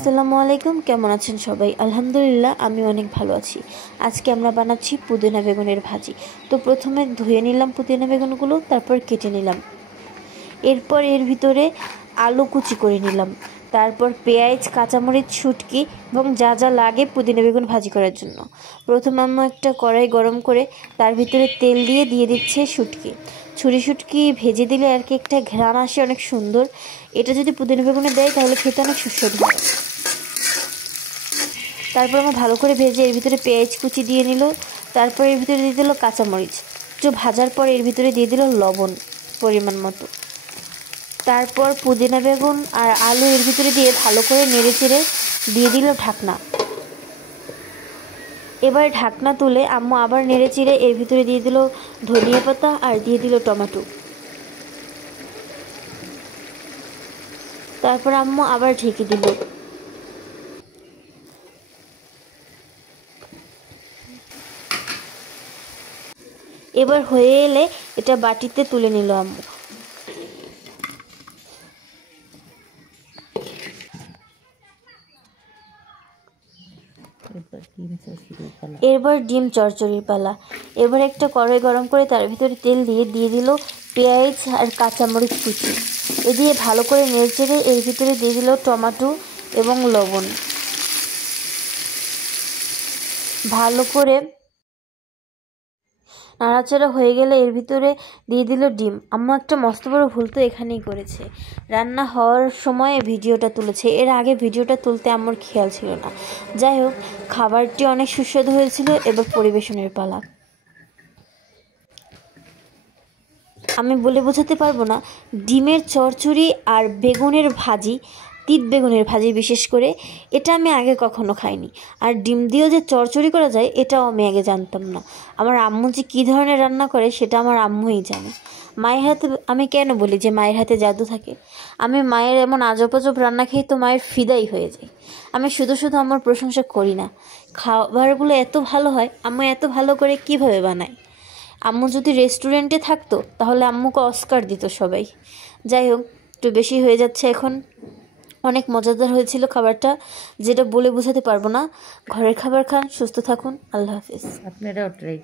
আসসালামু আলাইকুম, কেমন আছেন সবাই? আলহামদুলিল্লাহ আমি অনেক ভালো আছি। আজকে আমরা বানাচ্ছি পুদিনা বেগুনের ভাজি। তো প্রথমে ধুয়ে নিলাম পুদিনা বেগুনগুলো, তারপর কেটে নিলাম। এরপর এর ভিতরে আলু কুচি করে নিলাম, তারপর পেঁয়াজ, কাঁচামরিচ, শুটকি এবং যা যা লাগে পুদিনা বেগুন ভাজি করার জন্য। প্রথমে আমি একটা কড়াই গরম করে তার ভিতরে তেল দিয়ে দিচ্ছে শুটকি। শুটকি ভেজে দিলে আর কি একটা ঘ্রাণ আসে অনেক সুন্দর। এটা যদি পুদিনা বেগুনে দেয় তাহলে খেতে অনেক সুস্বাদু হয়। তারপর আমার ভালো করে ভেজে এর ভিতরে পেঁয়াজ কুচি দিয়ে নিল, তারপর এর ভিতরে দিয়ে দিল কাঁচামরিচ। একটু ভাজার পর এর ভিতরে দিয়ে দিল লবণ পরিমাণ মতো। তারপর পুদিনা বেগুন আর আলু এর ভিতরে দিয়ে ভালো করে নেড়ে চেড়ে দিয়ে দিল ঢাকনা। এবার ঢাকনা তুলে আম্মু আবার নেড়ে চেড়ে এর ভিতরে দিয়ে দিল ধনিয়া পাতা আর দিয়ে দিল টমেটো। তারপর আম্মু আবার ঢেকে দিল। এবার হয়ে এলে এটা বাটিতে তুলে নিল আম্মু। এবার ডিম চচ্চড়ির পালা। এবার একটা কড়াই গরম করে তার ভিতরে তেল দিয়ে দিল পেঁয়াজ আর কাঁচামরিচ কুচি। এ দিয়ে ভালো করে নেড়েচেড়ে এর ভিতরে দিয়ে দিল টমেটো এবং লবণ। ভালো করে নাড়াচাড়া হয়ে গেলে এর ভিতরে দিয়ে দিল ডিম। আম্মু একটা মস্ত বড় ভুল তো এখানেই করেছে, রান্না হওয়ার সময় ভিডিওটা তুলেছে, এর আগে ভিডিওটা তুলতে আম্মুর খেয়াল ছিল না। যাই হোক, খাবারটি অনেক সুস্বাদু হয়েছিল। এবার পরিবেশনের পালা। আমি বলে বোঝাতে পারবো না, ডিমের চচ্চড়ি আর বেগুনের ভাজি, তিত বেগুনের ভাজি বিশেষ করে, এটা আমি আগে কখনো খাইনি। আর ডিম দিয়েও যে চচ্চড়ি করা যায় এটাও আমি আগে জানতাম না। আমার আম্মু যে কী ধরনের রান্না করে সেটা আমার আম্মুই জানে। মায়ের হাতে, আমি কেন বলি যে মায়ের হাতে জাদু থাকে, আমি মায়ের এমন আজব আজব রান্না খেয়ে তো মায়ের ফিদাই হয়ে যায়। আমি শুধু আমার প্রশংসা করি না, খাবারগুলো এত ভালো হয়, আম্মু এত ভালো করে কিভাবে বানায়। আম্মু যদি রেস্টুরেন্টে থাকতো তাহলে আম্মুকে অস্কার দিত সবাই। যাই হোক, একটু বেশি হয়ে যাচ্ছে এখন। অনেক মজাদার হয়েছিল খাবারটা, যেটা বলে বোঝাতে পারবো না। ঘরের খাবার খান, সুস্থ থাকুন, আল্লাহ হাফিজ। আপনারাও ট্রাই